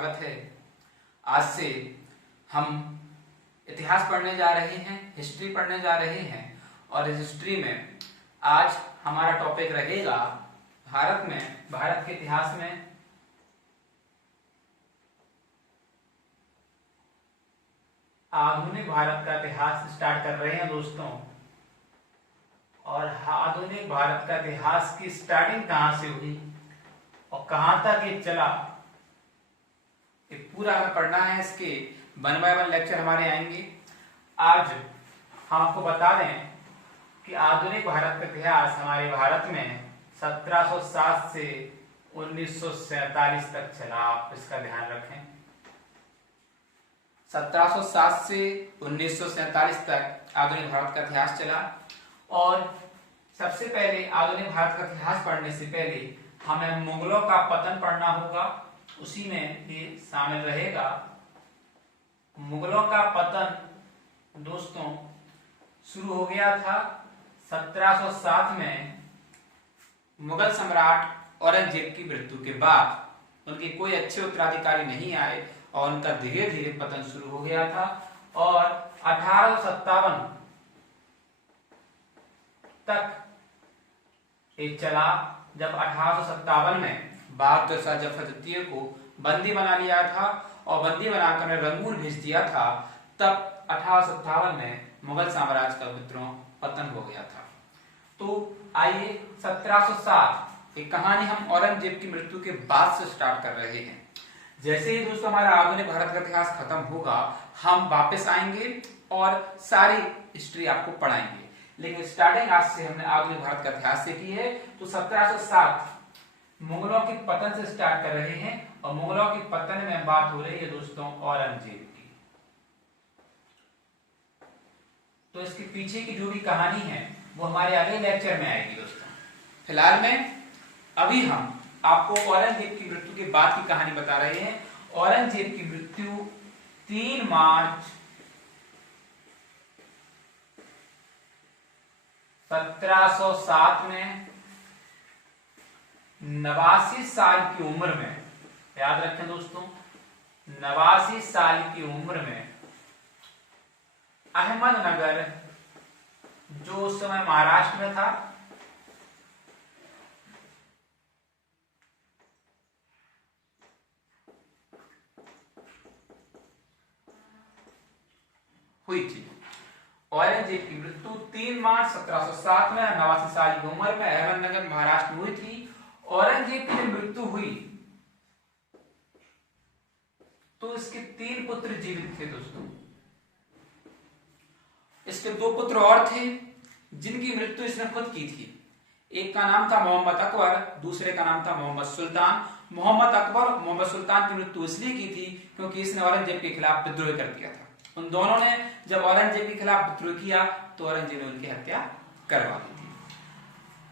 स्वागत है। आज से हम इतिहास पढ़ने जा रहे हैं, हिस्ट्री पढ़ने जा रहे हैं और इस हिस्ट्री में आज हमारा टॉपिक रहेगा भारत के इतिहास में आधुनिक भारत का इतिहास स्टार्ट कर रहे हैं दोस्तों। और आधुनिक भारत का इतिहास की स्टार्टिंग कहां से हुई और कहां तक ये चला, ये पूरा हमें पढ़ना है। इसके 1 बाय 1 लेक्चर हमारे आएंगे। आज हम आपको बता दें कि आधुनिक भारत का इतिहास हमारे भारत में 1707 से 1947 तक चला। आप इसका ध्यान रखें, 1707 से 1947 तक आधुनिक भारत का इतिहास चला। और सबसे पहले आधुनिक भारत का इतिहास पढ़ने से पहले हमें मुगलों का पतन पढ़ना होगा, उसी में ये शामिल रहेगा। मुगलों का पतन दोस्तों शुरू हो गया था 1707 में। मुगल सम्राट औरंगजेब की मृत्यु के बाद उनके कोई अच्छे उत्तराधिकारी नहीं आए और उनका धीरे धीरे पतन शुरू हो गया था। और 1857 तक ये चला, जब 1857 में बहादुर शाह जफर द्वितीय को बंदी बना लिया था और बंदी बनाकर रंगून भेज दिया था। तब 1857 में मुगल साम्राज्य का विद्रोह पतन हो गया था। तो आइए 1707 एक कहानी हम औरंगजेब की मृत्यु के बाद से स्टार्ट कर रहे हैं। जैसे ही दोस्तों हमारा आधुनिक भारत का इतिहास खत्म होगा, हम वापस आएंगे और सारी हिस्ट्री आपको पढ़ाएंगे। लेकिन स्टार्टिंग आज से हमने आधुनिक भारत का इतिहास से की है। तो 1707 मुगलों के पतन से स्टार्ट कर रहे हैं और मुगलों के पतन में बात हो रही है दोस्तों औरंगजेब की। तो इसके पीछे की जो भी कहानी है वो हमारे अगले लेक्चर में आएगी दोस्तों। फिलहाल में अभी हम आपको औरंगजेब की मृत्यु के बाद की कहानी बता रहे हैं। औरंगजेब की मृत्यु 3 मार्च 1707 में 89 साल की उम्र में, याद रखें दोस्तों, 89 साल की उम्र में अहमदनगर, जो उस समय महाराष्ट्र में था, हुई थी। औरंगजेब की मृत्यु 3 मार्च 1707 में 89 साल की उम्र में अहमदनगर महाराष्ट्र में हुई थी। औरंगजेब की जब मृत्यु हुई तो इसके 3 पुत्र जीवित थे दोस्तों। इसके 2 पुत्र और थे जिनकी मृत्यु इसने खुद की थी। एक का नाम था मोहम्मद अकबर, दूसरे का नाम था मोहम्मद सुल्तान। मोहम्मद अकबर और मोहम्मद सुल्तान की मृत्यु इसलिए की थी क्योंकि इसने औरंगजेब के खिलाफ विद्रोह कर दिया था। उन दोनों ने जब औरंगजेब के खिलाफ विद्रोह किया तो औरंगजेब ने उनकी हत्या करवा दी थी।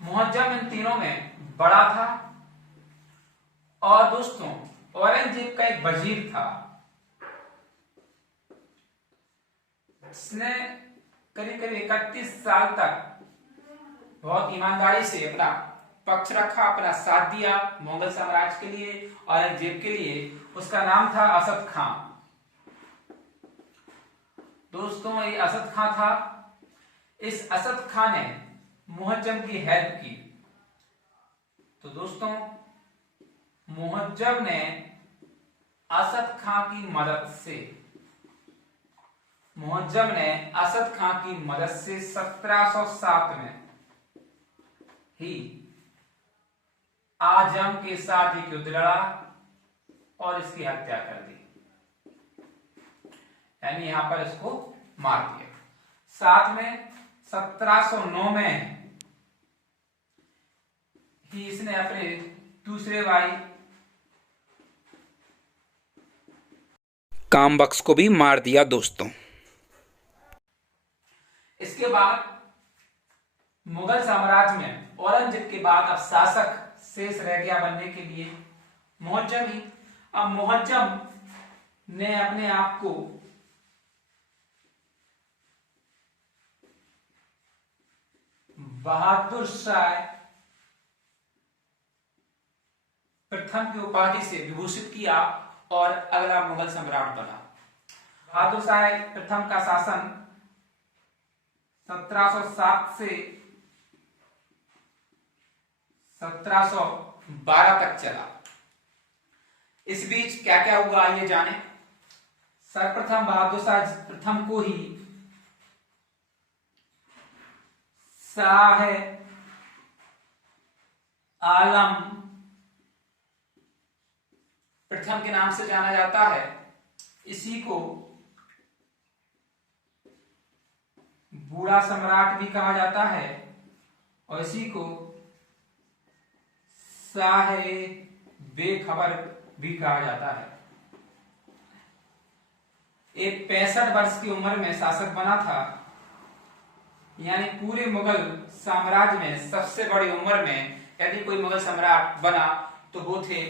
मुहज्जम इन तीनों में बड़ा था। और दोस्तों औरंगजेब का एक वजीर था, जिसने करीब करीब 31 साल तक बहुत ईमानदारी से अपना पक्ष रखा, अपना साथ दिया मुगल साम्राज्य के लिए, औरंगजेब के लिए। उसका नाम था असद खां। दोस्तों ये असद खां था। इस असद खां ने मुहज्जम की हेल्प की। तो दोस्तों मुहज्जम ने असद खां की मदद से 1707 में ही आजम के साथ एक युद्ध लड़ा और इसकी हत्या कर दी, यानी यहां पर इसको मार दिया। साथ में 1709 में ही इसने अपने दूसरे भाई कामबख्श को भी मार दिया दोस्तों। इसके बाद मुगल साम्राज्य में औरंगजेब के बाद अब शासक शेष रह गया बनने के लिए मुहज्जम ही। अब मुहज्जम ने अपने आप को बहादुर शाह प्रथम की उपाधि से विभूषित किया और अगला मुगल सम्राट बना। बहादुर शाह प्रथम का शासन 1707 से 1712 तक चला। इस बीच क्या क्या हुआ आइए जाने। सर्वप्रथम बहादुर शाह प्रथम को ही शाह आलम प्रथम के नाम से जाना जाता है। इसी को बूढ़ा सम्राट भी कहा जाता है और इसी को शाह बेखबर भी कहा जाता है। एक 65 वर्ष की उम्र में शासक बना था, यानी पूरे मुगल साम्राज्य में सबसे बड़ी उम्र में यदि कोई मुगल सम्राट बना तो वो थे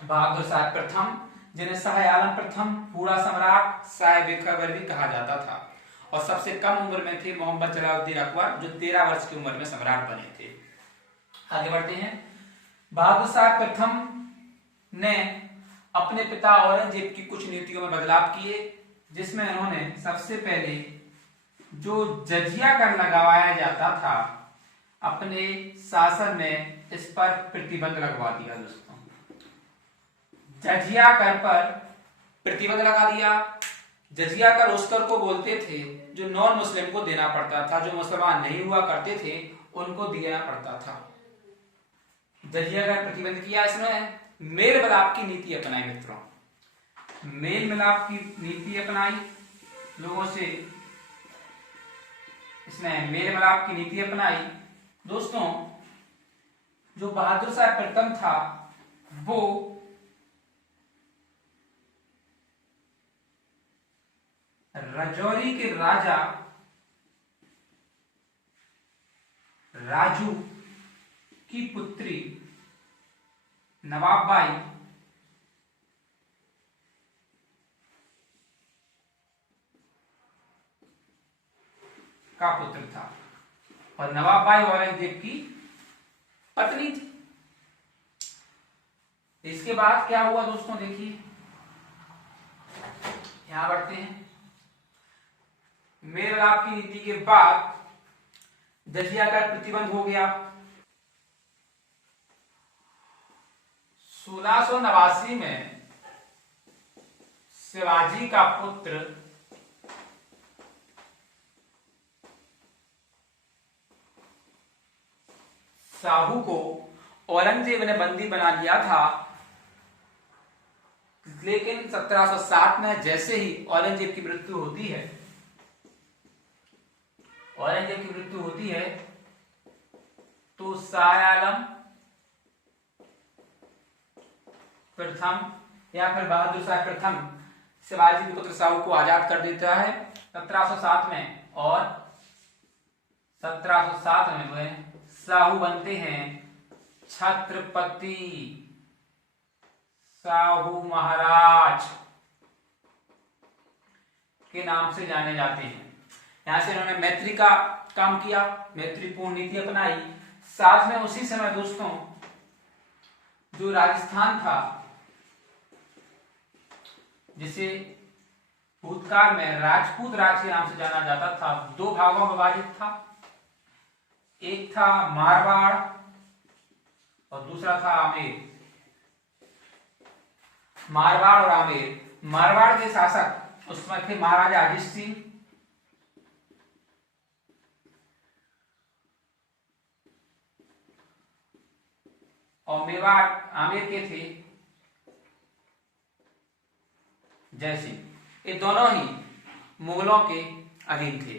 बहादुर शाह प्रथम, जिन्हें शाह आलम प्रथम, बूढ़ा सम्राट, शाह बेखबर भी कहा जाता था। और सबसे कम उम्र में थे मोहम्मद जलालुद्दीन अकबर, जो 13 वर्ष की उम्र में सम्राट बने थे। आगे बढ़ते हैं। बहादुर शाह प्रथम ने अपने पिता औरंगजेब की कुछ नीतियों में बदलाव किए, जिसमें उन्होंने सबसे पहले जो जजिया कर लगाया जाता था अपने शासन में, इस पर प्रतिबंध लगवा दिया। दोस्तों, जजिया कर पर प्रतिबंध लगा दिया। जजिया कर उस कर को बोलते थे जो नॉन मुस्लिम को देना पड़ता था, जो मुसलमान नहीं हुआ करते थे उनको देना पड़ता था। जजिया कर प्रतिबंध किया। इसमें मेल मिलाप की नीति अपनाई मित्रों, मेल मिलाप की नीति अपनाई लोगों से, इसने मेल मिलाप की नीति अपनाई। दोस्तों, जो बहादुर शाह प्रथम था वो राजौरी के राजा राजू की पुत्री नवाबबाई का पुत्र था और नवाबबाई औरंगजेब की पत्नी थी। इसके बाद क्या हुआ दोस्तों, देखिए यहां बढ़ते हैं। मेल मिलाप की नीति के बाद जजिया का प्रतिबंध हो गया। 1689 में शिवाजी का पुत्र शाहू को औरंगजेब ने बंदी बना लिया था, लेकिन 1760 में जैसे ही औरंगजेब की मृत्यु होती है, तो शाह आलम प्रथम या फिर बहादुर शाह प्रथम शिवाजी के पुत्र शाहू को आजाद कर देता है 1707 में, और 1707 में वह शाहू बनते हैं छत्रपति शाहू महाराज के नाम से जाने जाते हैं। यहां से इन्होंने मैत्री का काम किया, मैत्रीपूर्ण नीति अपनाई। साथ में उसी समय दोस्तों जो राजस्थान था, जिसे भूतकाल में राजपूत राज के नाम से जाना जाता था, 2 भागों में विभाजित था। एक था मारवाड़ और दूसरा था आमेर। मारवाड़ और आमेर। मारवाड़ के शासक उस समय थे महाराजा अजीत सिंह, और मेवाड़ आमेर के थे जय सिंह। ये दोनों ही मुगलों के अधीन थे।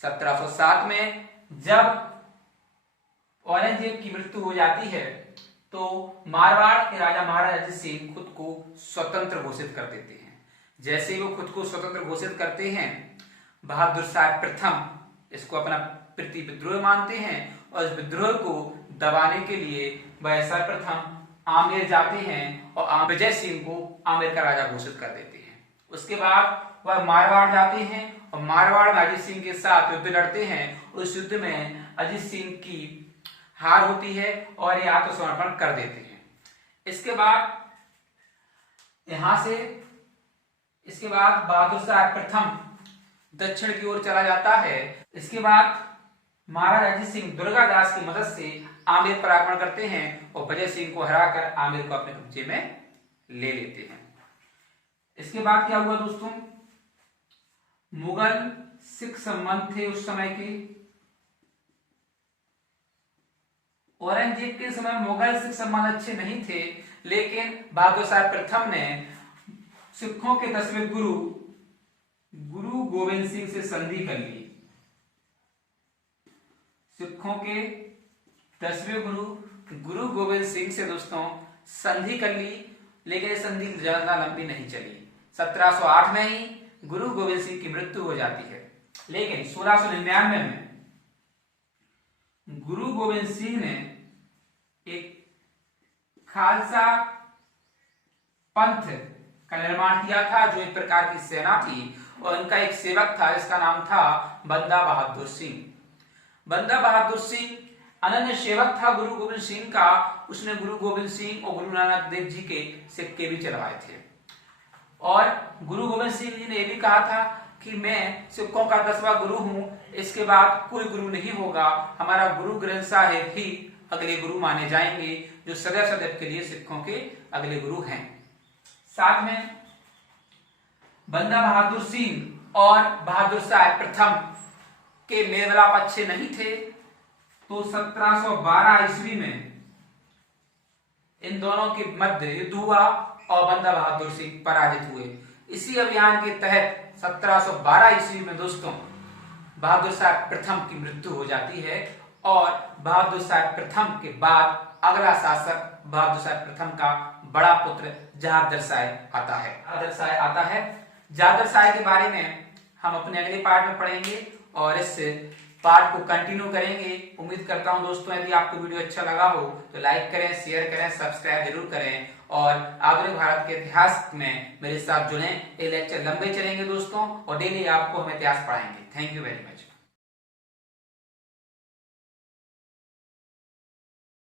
1707 में जब औरंगजेब की मृत्यु हो जाती है तो मारवाड़ के राजा महाराजा अजीत सिंह खुद को स्वतंत्र घोषित कर देते हैं। जैसे ही वो खुद को स्वतंत्र घोषित करते हैं, बहादुर शाह प्रथम इसको अपना प्रति विद्रोह मानते हैं और इस विद्रोह को दबाने के लिए वह सर्वप्रथम आमेर जाते हैं और विजय सिंह को आमेर का राजा घोषित कर देते हैं। उसके बाद वह मारवाड़ जाते हैं और मारवाड़ में अजीत सिंह के साथ युद्ध लड़ते हैं। उस युद्ध में अजीत सिंह की हार होती है और ये आत्मसमर्पण कर देते हैं। इसके बाद यहां से इसके बाद बहादुर शाह प्रथम दक्षिण की ओर चला जाता है। इसके बाद महाराजा अजीत सिंह दुर्गादास की मदद से आमेर पर आक्रमण करते हैं और वजय सिंह को हराकर आमेर को अपने कब्जे में ले लेते हैं। इसके बाद क्या हुआ दोस्तों, मुगल सिख संबंध थे उस समय के। औरंगजेब के समय मुगल सिख संबंध अच्छे नहीं थे, लेकिन बहादुर शाह प्रथम ने सिखों के 10वें गुरु गोविंद सिंह से संधि कर ली। सिखों के 10वें गुरु गोविंद सिंह से दोस्तों संधि कर ली, लेकिन ये संधि ज्यादा लंबी नहीं चली। 1708 में ही गुरु गोविंद सिंह की मृत्यु हो जाती है। लेकिन 1699 में गुरु गोविंद सिंह ने एक खालसा पंथ का निर्माण किया था, जो एक प्रकार की सेना थी, और उनका एक सेवक था जिसका नाम था बंदा बहादुर सिंह। बंदा बहादुर सिंह अनन्य सेवक था गुरु गोविंद सिंह का। उसने गुरु गोविंद सिंह और गुरु नानक देव जी के सिक्के भी चलवाए थे। और गुरु गोविंद सिंह जी ने यह भी कहा था कि मैं सिखों का 10वां गुरु हूं, इसके बाद कोई गुरु नहीं होगा, हमारा गुरु ग्रंथ साहिब ही अगले गुरु माने जाएंगे, जो सदैव सदैव के लिए सिखों के अगले गुरु हैं। साथ में बंदा बहादुर सिंह और बहादुर शाह प्रथम के मेल मिलाप अच्छे नहीं थे, तो 1712 ईस्वी में इन दोनों के मध्य युद्ध हुआ और बंदा बहादुर सिंह पराजित हुए। इसी अभियान के तहत 1712 ईस्वी में दोस्तों बहादुर शाह प्रथम की मृत्यु हो जाती है, और बहादुर शाह प्रथम के बाद अगला शासक बहादुर शाह प्रथम का बड़ा पुत्र जहादर शाह आता है। जहादर शाह के बारे में हम अपने अगले पार्ट में पढ़ेंगे और इस पार्ट को कंटिन्यू करेंगे। उम्मीद करता हूं दोस्तों यदि आपको वीडियो अच्छा लगा हो तो लाइक करें, शेयर करें, सब्सक्राइब जरूर करें, और आधुनिक भारत के इतिहास में मेरे साथ जुड़ें। ये लेक्चर लंबे चलेंगे दोस्तों, और डेली आपको हम इतिहास पढ़ाएंगे। Thank you very much.